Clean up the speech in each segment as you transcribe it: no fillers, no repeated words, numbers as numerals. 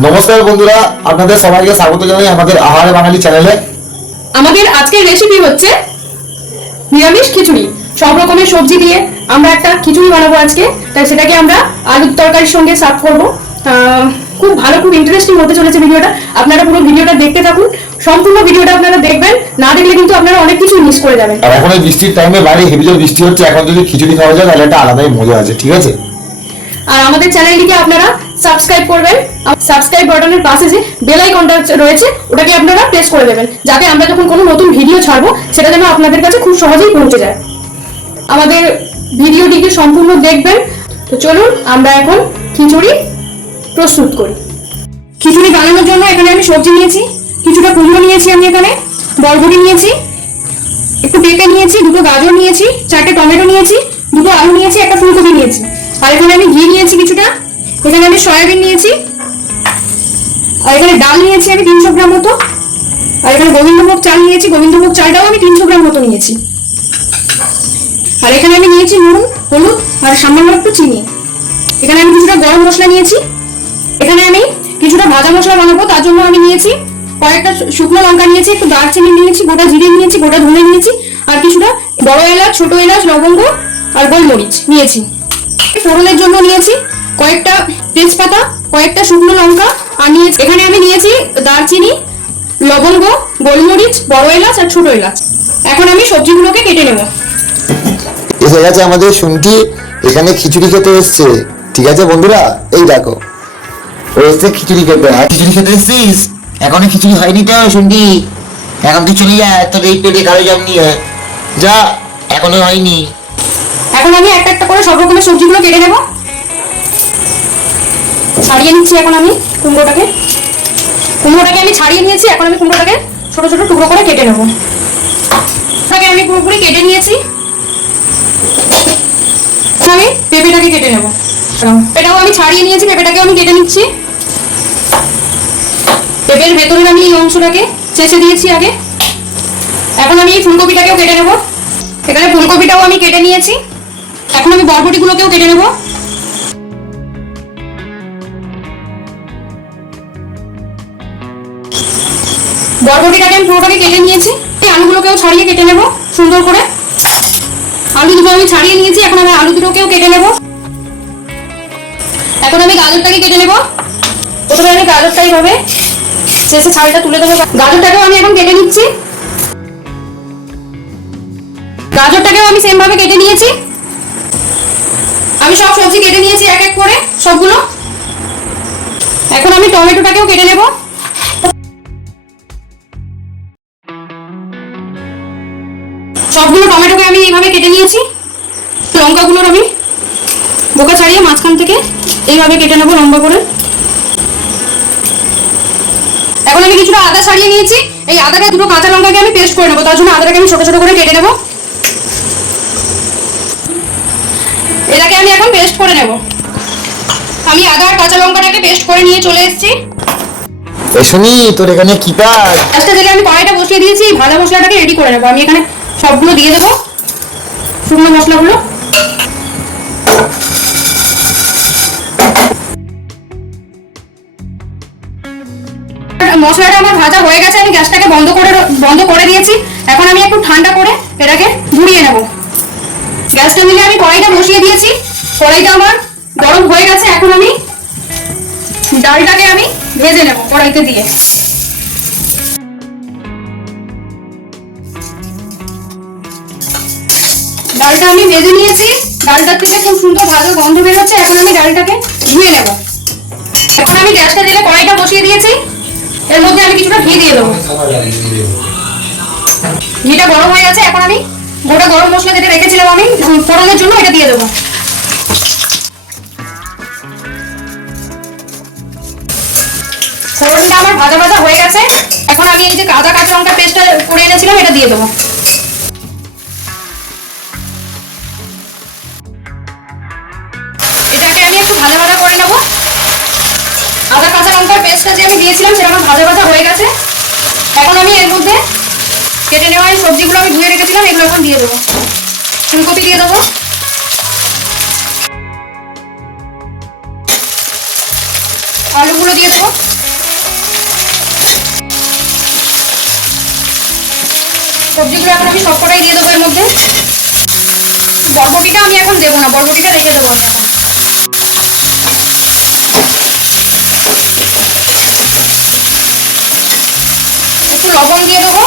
নমস্কার বন্ধুরা, আপনাদের সবাইকে স্বাগত জানাই আমাদের আহারে বাঙালি চ্যানেলে। আমাদের আজকের রেসিপি হচ্ছে নিরামিষ খিচুড়ি। সব রকমের সবজি দিয়ে আমরা একটা খিচুড়ি বানাবো আজকে। তাই সেটাকে আমরা আলুর তরকারির সঙ্গে সার্ভ করবো। খুব ভালো, খুব ইন্টারেস্টিং হতে চলেছে ভিডিওটা। আপনারা পুরো ভিডিওটা দেখতে থাকুন, সম্পূর্ণ ভিডিওটা আপনারা দেখবেন, না দেখলে কিন্তু আপনারা অনেক কিছু মিস করে যাবেন। আর এখন এই বৃষ্টির টাইমে বাইরে হেভি জোর বৃষ্টি হচ্ছে, এখন যদি খিচুড়ি খাওয়া যায় তাহলে একটা আলাদাই মজা আছে, ঠিক আছে? আর আমাদের চ্যানেলটিকে আপনারা সাবস্ক্রাইব করবেন। সাবস্ক্রাইব বাটনের পাশে যে বেল আইকনটা রয়েছে ওটাকে আপনারা প্রেস করে দেবেন, যাতে আমরা যখন কোনো নতুন ভিডিও ছাড়বো সেটা যেন আপনাদের কাছে খুব সহজেই পৌঁছে যায়। আমাদের ভিডিওটিকে সম্পূর্ণ দেখবেন। তো চলুন আমরা এখন খিচুড়ি প্রস্তুত করি। খিচুড়ি বানানোর জন্য এখানে আমি সবজি নিয়েছি, কিছুটা কুমড়ো নিয়েছি, আমি এখানে বরবটি নিয়েছি, একটু পেঁপে নিয়েছি, দুটো গাজর নিয়েছি, 4টে টমেটো নিয়েছি, দুটো আলু নিয়েছি, একটা ফুলকপি নিয়েছি। আর এখানে আমি ঘি নিয়েছি কিছুটা, এখানে আমি সয়াবিন নিয়েছি, আর এখানে ডাল নিয়েছি আমি 300 গ্রাম মতো, আর এখানে গোবিন্দভোগ চাল নিয়েছি, গোবিন্দভোগ চালটাও আমি 300 গ্রাম মতো নিয়েছি। আর এখানে আমি নিয়েছি নুন, হলুদ আর সামান্য একটু চিনি। এখানে আমি কিছুটা গরম মশলা নিয়েছি। এখানে আমি কিছুটা ভাজা মশলা বানাবো, তার জন্য আমি নিয়েছি কয়েকটা শুকনো লঙ্কা নিয়েছি, একটু দারচিনি নিয়েছি, গোটা জিরে নিয়েছি, গোটা ধনে নিয়েছি, আর কিছুটা বড় এলাচ, ছোট এলাচ, লবঙ্গ আর গোলমরিচ নিয়েছি। ফোড়নের জন্য নিয়েছি কয়েকটা তেজপাতা, কয়েকটা শুকনো লঙ্কা, আর নিয়েছি এখানে আমি নিয়েছি দারচিনি, লবঙ্গ, গোলমরিচ, বড় এলাচ আর ছোট এলাচ। এখন আমি সবজিগুলোকে কেটে নেব। এসে গেছে আমাদের শুনটি, এখানে খিচুড়ি খেতে এসছে, ঠিক আছে বন্ধুরা? এই দেখো, ও এসছে খিচুড়ি খেতে। আর খিচুড়ি খেতে এসছিস? এখনো খিচুড়ি হয়নি তো শুনটি, এখন তুই চলে যা, তোর এই পেটে কালো জাম নিয়ে যা, এখনো হয়নি। এখন আমি একটা একটা করে সব রকমের সবজিগুলো কেটে নেব। ছাড়িয়ে নিচ্ছি এখন আমি কুমড়োটাকে আমি ছাড়িয়ে নিয়েছি। এখন আমি কুমড়োটাকে ছোট ছোট টুকরো করে কেটে নেব। তাকে আমি পুরোপুরি কেটে নিয়েছি। আমি পেঁপেটাকে কেটে নেব। পেঁপেটাও আমি ছাড়িয়ে নিয়েছি, পেঁপেটাকেও আমি কেটে নিচ্ছি। পেঁপের ভেতরের আমি এই অংশটাকে চেঁচে দিয়েছি আগে। এখন আমি এই ফুলকপিটাকেও কেটে নেব। এখানে ফুলকপিটাও আমি কেটে নিয়েছি। এখন আমি বরবটিগুলোকেও কেটে নেব। বরবটিটাকে আমি পুরোটাকে কেটে নিয়েছি। এই আলুগুলোকেও ছাড়িয়ে কেটে নেব সুন্দর করে। আলু দুটো আমি ছাড়িয়ে নিয়েছি, এখন আমি আলু দুটোকেও কেটে নেব। এখন আমি গাজরটাকে কেটে নেব। প্রথমে আমি গাজরটা এইভাবে শেষে ছালটা তুলে দেবো। গাজরটাকেও আমি এখন কেটে নিচ্ছি। গাজরটাকেও আমি সেম ভাবে কেটে নিয়েছি। আমি সব সবজি কেটে নিয়েছি এক এক করে সবগুলো। এখন আমি টমেটোটাকেও কেটে নেব। সবগুলো টমেটোকে আমি এইভাবে কেটে নিয়েছি। লঙ্কাগুলোর আমি বোকা ছাড়িয়ে মাঝখান থেকে এইভাবে কেটে নেবো লম্বা করে। এখন আমি কিছুটা আদা ছাড়িয়ে নিয়েছি। এই আদাটা দুটো কাঁচা লঙ্কাকে আমি পেস্ট করে নেবো, তার জন্য আদাটাকে আমি ছোট ছোট করে কেটে নেবো। এটাকে আমি এখন পেস্ট করে নেব। আমি আদা আর কাঁচা লঙ্কাটাকে পেস্ট করে নিয়ে চলে এসেছি। শুনি তোর এখানে কি কাজ? গ্যাসটা জেলে আমি কড়াইটা বসিয়ে দিয়েছি। ভাজা মশলাটাকে রেডি করে নেবো। আমি এখানে সবগুলো দিয়ে দেবো, শুকনো মশলাগুলো। মশলাটা আমার ভাজা হয়ে গেছে, আমি গ্যাসটাকে বন্ধ করে দিয়েছি। এখন আমি একটু ঠান্ডা করে এটাকে ঘুরিয়ে নেব। গ্যাসটা মিলে আমি কড়াইটা বসিয়ে দিয়েছি। কড়াইটা আমার গরম হয়ে গেছে। এখন আমি ডালটাকে আমি ভেজে নেব কড়াইতে দিয়ে। ডালটা আমি ভেজে নিয়েছি। ডালটার থেকে খুব সুন্দর ভাজা গন্ধ বেরোচ্ছে। এখন আমি ডালটাকে ধুয়ে নেব। এখন আমি গ্যাসটা জেলে কড়াইটা বসিয়ে দিয়েছি। এর মধ্যে আমি কিছুটা ঘি দিয়ে দেবো। ঘিটা গরম হয়ে গেছে। এখন আমি গোটা গরম মশলা যেটা রেখেছিলাম আমি ফোড়নের জন্য এটা দিয়ে দেবো। ফোড়নটা আমার ভাজা ভাজা হয়ে গেছে। এখন আমি এই যে আদা কাঁচা লঙ্কা পেস্টটা করে এনেছিলাম এটা দিয়ে দেবো। এটাকে আমি একটু ভাজা ভাজা করে নেবো। আদা কাঁচা লঙ্কার পেস্টটা যে আমি দিয়েছিলাম সেটা আমার ভাজা ভাজা হয়ে গেছে। এখন আমি এর মধ্যে কেটে নেওয়া এই সবজিগুলো আমি ধুয়ে রেখেছিলাম এগুলো এখন দিয়ে দেবো। ফুলকপি দিয়ে দেবো, আলু লবণগুলো দিয়ে দেবো। সবজিগুলো এখন আমি সবকটাই দিয়ে দেবো এর মধ্যে। বরবটিটা আমি এখন দেবো না, বরবটিটা রেখে দেবো আমি এখন। একটু লবণ দিয়ে দেবো,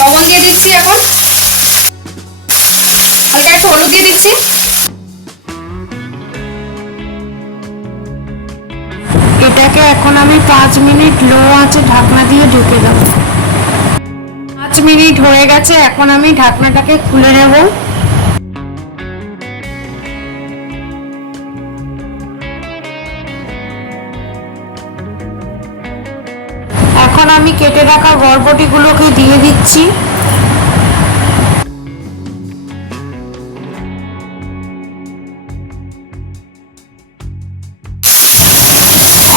লবণ দিয়ে দিচ্ছি এখন, হালকা একটু হলুদ দিয়ে দিচ্ছি। এটাকে এখন আমি 5 মিনিট লো আঁচে ঢাকনা দিয়ে ঢেকে দেবো। 5 মিনিট হয়ে গেছে, এখন আমি ঢাকনাটাকে খুলে নেব। এখন আমি কেটে রাখা বরবটিগুলোকে দিয়ে দিচ্ছি।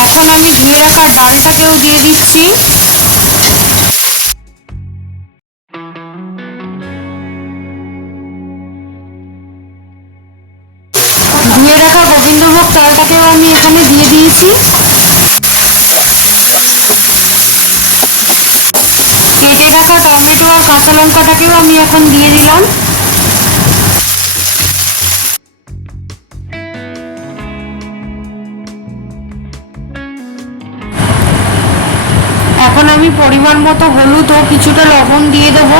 এখন আমি ধুয়ে রাখা ডালটাকেও দিয়ে দিচ্ছি। ধুয়ে রাখা গোবিন্দভোগ চালটাকেও আমি এখানে দিয়ে দিয়েছি। কেটে রাখা টমেটো আর কাঁচা লঙ্কাটাকেও আমি এখন দিয়ে দিলাম। এখন আমি পরিমাণ মতো হলুদ ও কিছুটা লবণ দিয়ে দেবো।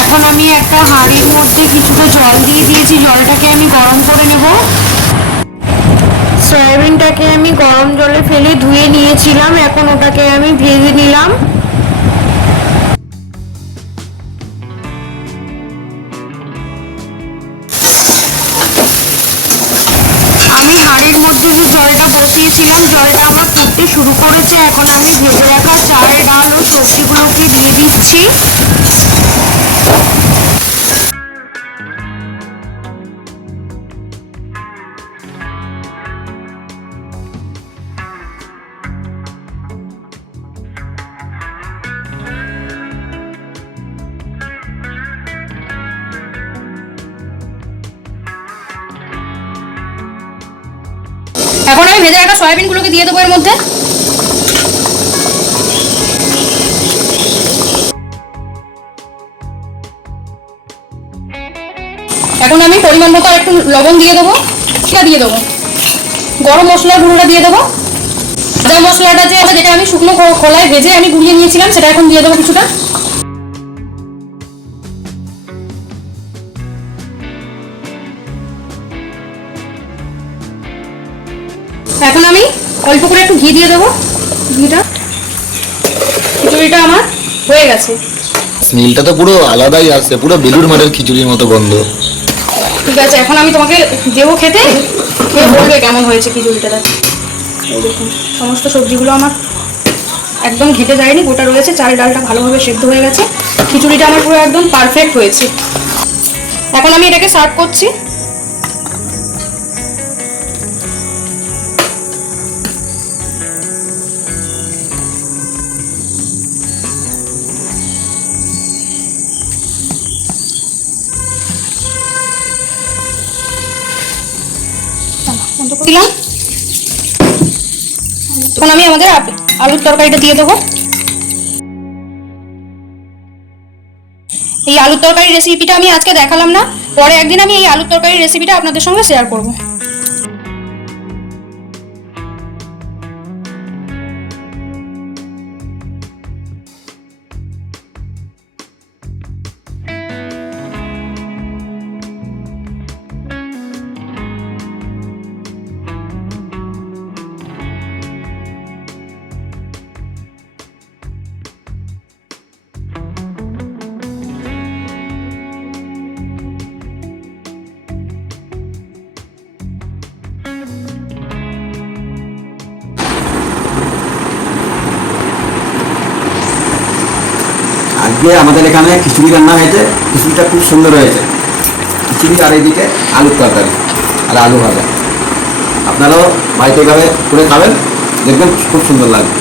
এখন আমি একটা হাঁড়ির মধ্যে কিছুটা জল দিয়ে দিয়েছি, জলটাকে আমি গরম করে নেব। সয়াবিনটাকে আমি গরম জলে ফেলে ধুয়ে নিয়েছিলাম, এখন ওটাকে আমি ভেজে নিলাম। আমি হাঁড়ির মধ্যে যে জলটা বসিয়েছিলাম, জলটা আমার ফুটতে শুরু করেছে। এখন আমি ভেজে রাখা চাল, ডাল ও সবজিগুলোকে দিয়ে দিচ্ছি। এখন আমি ভেজে রাখা সয়াবিনগুলোকে দিয়ে দেবো এর মধ্যে। এখন আমি পরিমাণ মতো একটু লবণ দিয়ে দেবো, সেটা দিয়ে দেবো। গরম মশলার গুঁড়োটা দিয়ে দেবো। ভাজা মশলাটা যেটা আমি শুকনো খোলায় ভেজে আমি গুঁড়িয়ে নিয়েছিলাম, সেটা এখন দিয়ে দেবো কিছুটা। এখন আমি অল্প করে একটু ঘি দিয়ে দেবো। খিচুড়িটা আমার হয়ে গেছে। স্মেলটা তো পুরো আলাদাই আসছে, পুরো বেলুড় মঠের খিচুড়ির মতো গন্ধ। ঠিক আছে, এখন আমি তোমাকে দেবো খেতে, খেয়ে বলবে কেমন হয়েছে খিচুড়িটা। এই দেখুন, সমস্ত সবজিগুলো আমার একদম ঘেটে যায়নি, গোটা রয়েছে। চাল ডালটা ভালোভাবে সেদ্ধ হয়ে গেছে। খিচুড়িটা আমার পুরো একদম পারফেক্ট হয়েছে। এখন আমি এটাকে সার্ভ করছি। দিলাম। এখন আমি আমাদের আলুর তরকারিটা দিয়ে দেবো। এই আলুর তরকারির রেসিপিটা আমি আজকে দেখালাম না, পরে একদিন আমি এই আলুর তরকারির রেসিপিটা আপনাদের সঙ্গে শেয়ার করব। আজকে আমাদের এখানে খিচুড়ি রান্না হয়েছে, খিচুড়িটা খুব সুন্দর হয়েছে। খিচুড়ি আর এইদিকে আলুর তরকারি আর আলু ভাজা। আপনারাও বাড়িতে এভাবে করে খাবেন, দেখবেন খুব সুন্দর লাগবে।